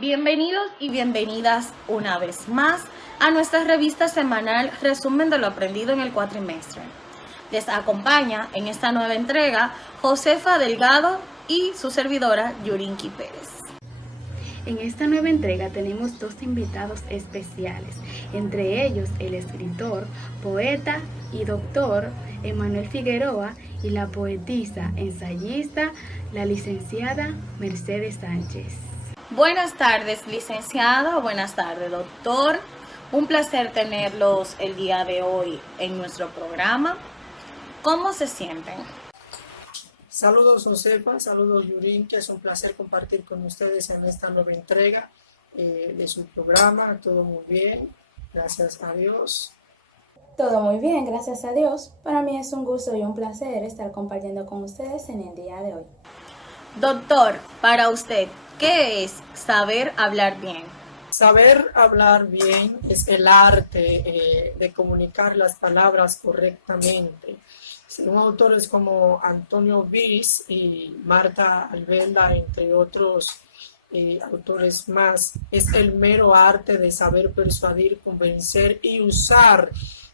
Bienvenidos y bienvenidas una vez más a nuestra revista semanal Resumen de lo aprendido en el cuatrimestre. Les acompaña en esta nueva entrega Josefa Delgado y su servidora Yurinki Pérez. En esta nueva entrega tenemos dos invitados especiales, entre ellos el escritor, poeta y doctor Emanuel Figueroa y la poetisa, ensayista, la licenciada Mercedes Sánchez. Buenas tardes, licenciada, buenas tardes, doctor. Un placer tenerlos el día de hoy en nuestro programa. ¿Cómo se sienten? Saludos Josefa, saludos Yurinki, es un placer compartir con ustedes en esta nueva entrega de su programa. Todo muy bien, gracias a Dios. Todo muy bien, gracias a Dios. Para mí es un gusto y un placer estar compartiendo con ustedes en el día de hoy. Doctor, para usted, ¿qué es saber hablar bien? Saber hablar bien es el arte de comunicar las palabras correctamente. Según autores como Antonio Viris y Marta Alvela, entre otros autores más, es el mero arte de saber persuadir, convencer y usar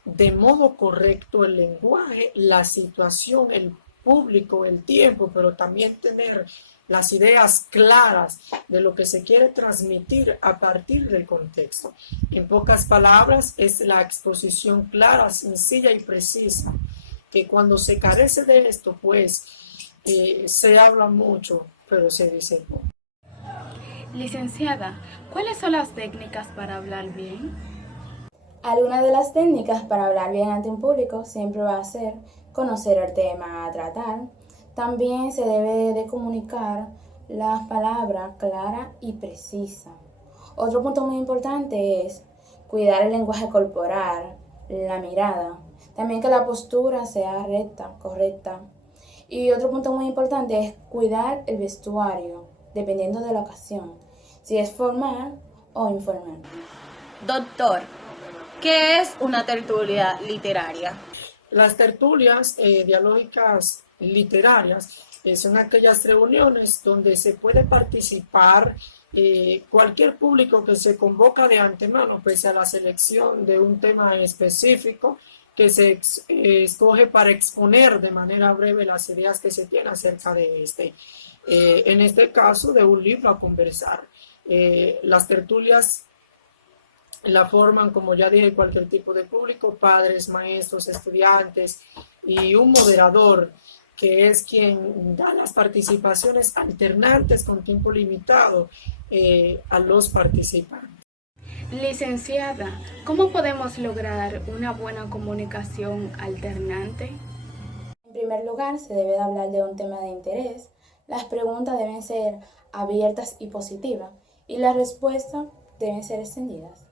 de modo correcto el lenguaje, la situación, el público, el tiempo, pero también tener las ideas claras de lo que se quiere transmitir a partir del contexto. En pocas palabras, es la exposición clara, sencilla y precisa, que cuando se carece de esto, pues se habla mucho, pero se dice poco. Licenciada, ¿cuáles son las técnicas para hablar bien? Alguna de las técnicas para hablar bien ante un público siempre va a ser conocer el tema a tratar. También se debe de comunicar las palabras clara y precisa. Otro punto muy importante es cuidar el lenguaje corporal, la mirada. También que la postura sea recta, correcta. Y otro punto muy importante es cuidar el vestuario, dependiendo de la ocasión, si es formal o informal. Doctor, ¿qué es una tertulia literaria? Las tertulias dialógicas literarias son aquellas reuniones donde se puede participar cualquier público que se convoca de antemano, pese a la selección de un tema específico que se escoge para exponer de manera breve las ideas que se tienen acerca de en este caso, de un libro a conversar. Las tertulias la forman, como ya dije, cualquier tipo de público, padres, maestros, estudiantes y un moderador que es quien da las participaciones alternantes con tiempo limitado a los participantes. Licenciada, ¿cómo podemos lograr una buena comunicación alternante? En primer lugar, se debe de hablar de un tema de interés. Las preguntas deben ser abiertas y positivas y las respuestas deben ser extendidas.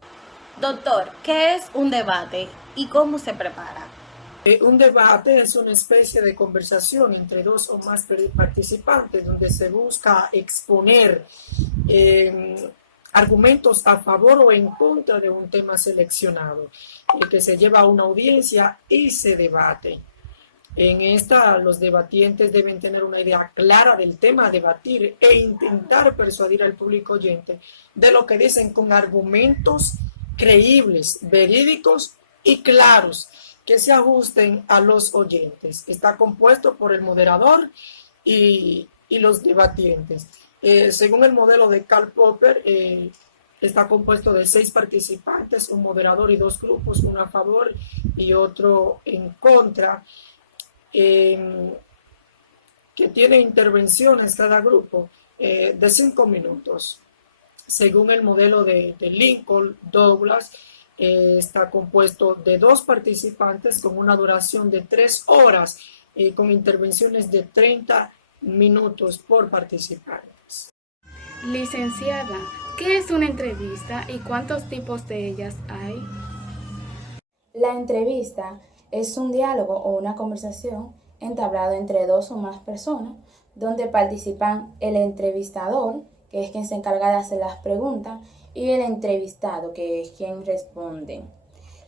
Doctor, ¿qué es un debate y cómo se prepara? Un debate es una especie de conversación entre dos o más participantes donde se busca exponer argumentos a favor o en contra de un tema seleccionado, que se lleva a una audiencia y se debate. En esta, los debatientes deben tener una idea clara del tema a debatir e intentar persuadir al público oyente de lo que dicen con argumentos creíbles, verídicos y claros que se ajusten a los oyentes. Está compuesto por el moderador y los debatientes. Según el modelo de Karl Popper, está compuesto de 6 participantes, un moderador y 2 grupos, uno a favor y otro en contra, que tiene intervenciones cada grupo de 5 minutos. Según el modelo de Lincoln Douglas, está compuesto de 2 participantes con una duración de 3 horas, con intervenciones de 30 minutos por participante. Licenciada, ¿qué es una entrevista y cuántos tipos de ellas hay? La entrevista es un diálogo o una conversación entablado entre dos o más personas, donde participan el entrevistador, que es quien se encarga de hacer las preguntas, y el entrevistado, que es quien responde.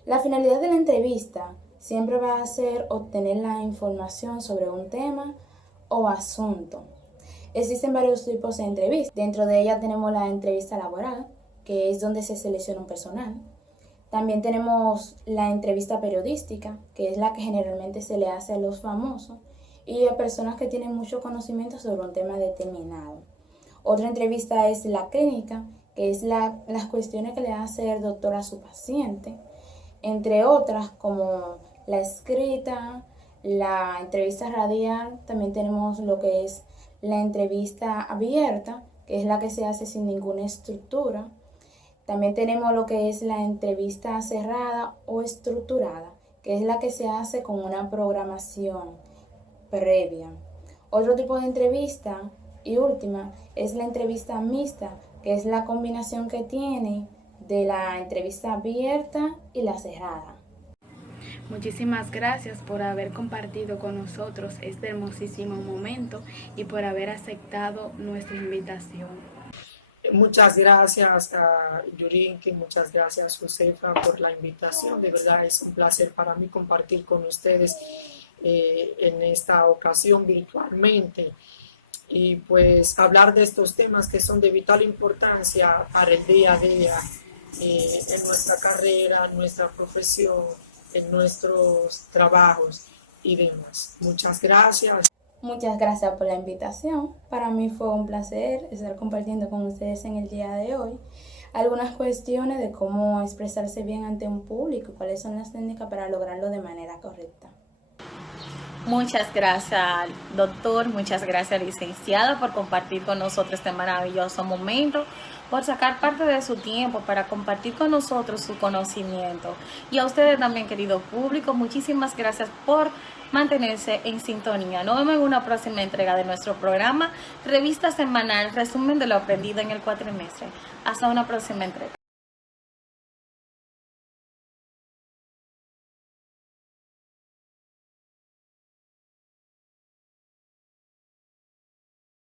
La finalidad de la entrevista siempre va a ser obtener la información sobre un tema o asunto. Existen varios tipos de entrevistas. Dentro de ellas tenemos la entrevista laboral, que es donde se selecciona un personal. También tenemos la entrevista periodística, que es la que generalmente se le hace a los famosos y a personas que tienen mucho conocimiento sobre un tema determinado. Otra entrevista es la clínica, que es las cuestiones que le hace el doctor a su paciente, entre otras como la escrita, la entrevista radial. También tenemos lo que es la entrevista abierta, que es la que se hace sin ninguna estructura. También tenemos lo que es la entrevista cerrada o estructurada, que es la que se hace con una programación previa. Otro tipo de entrevista y última es la entrevista mixta, que es la combinación que tiene de la entrevista abierta y la cerrada. Muchísimas gracias por haber compartido con nosotros este hermosísimo momento y por haber aceptado nuestra invitación. Muchas gracias a Yurinki, muchas gracias Josefa por la invitación. De verdad es un placer para mí compartir con ustedes en esta ocasión virtualmente y pues hablar de estos temas que son de vital importancia para el día a día en nuestra carrera, en nuestra profesión, en nuestros trabajos y demás. Muchas gracias. Muchas gracias por la invitación. Para mí fue un placer estar compartiendo con ustedes en el día de hoy algunas cuestiones de cómo expresarse bien ante un público y cuáles son las técnicas para lograrlo de manera correcta. Muchas gracias, doctor, muchas gracias, licenciada, por compartir con nosotros este maravilloso momento, por sacar parte de su tiempo para compartir con nosotros su conocimiento. Y a ustedes también, querido público, muchísimas gracias por mantenerse en sintonía. Nos vemos en una próxima entrega de nuestro programa, revista semanal, resumen de lo aprendido en el cuatrimestre. Hasta una próxima entrega.